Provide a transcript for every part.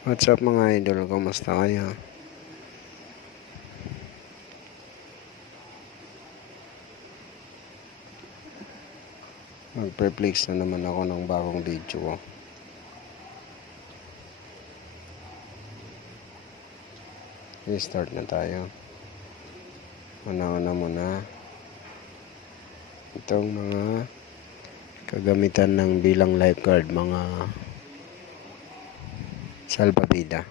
What's up mga idol? Kumusta kayo? Magpe-flex na naman ako ng bagong video ko. I-start na tayo. Una-una muna itong mga kagamitan ng bilang lifeguard, mga salbabida.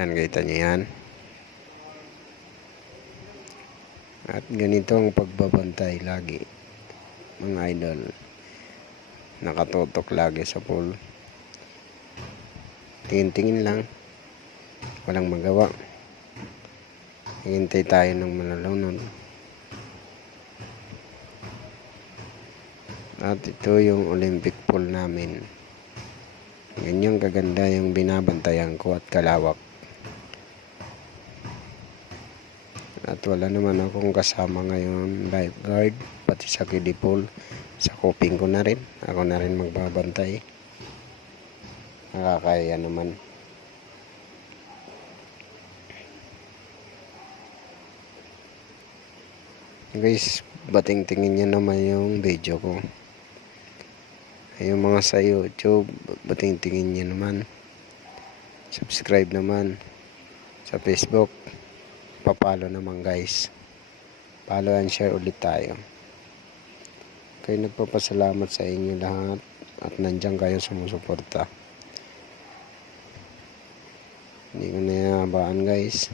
Yan, kita nyo yan. At ganito ang pagbabantay lagi, mga idol. Nakatutok lagi sa pool. Tingin-tingin lang, walang magawa. Hintay tayo ng malalunod. At ito yung Olympic pool namin. Ganyang kaganda yung binabantayan ko at kalawak. At wala naman akong kasama ngayon lifeguard, pati sa kiddie pool. Sa coping ko na rin. Ako na rin magbabantay. Nakakaya naman. Guys, bating tingin nyo naman yung video ko. Yung mga sa YouTube, bating tingin nyo naman. Subscribe naman. Sa Facebook, papalo naman guys. Follow and share ulit tayo. Kaya nagpapasalamat sa inyo lahat at nandiyan kayo sumusuporta. Hindi ko na yahabaan guys.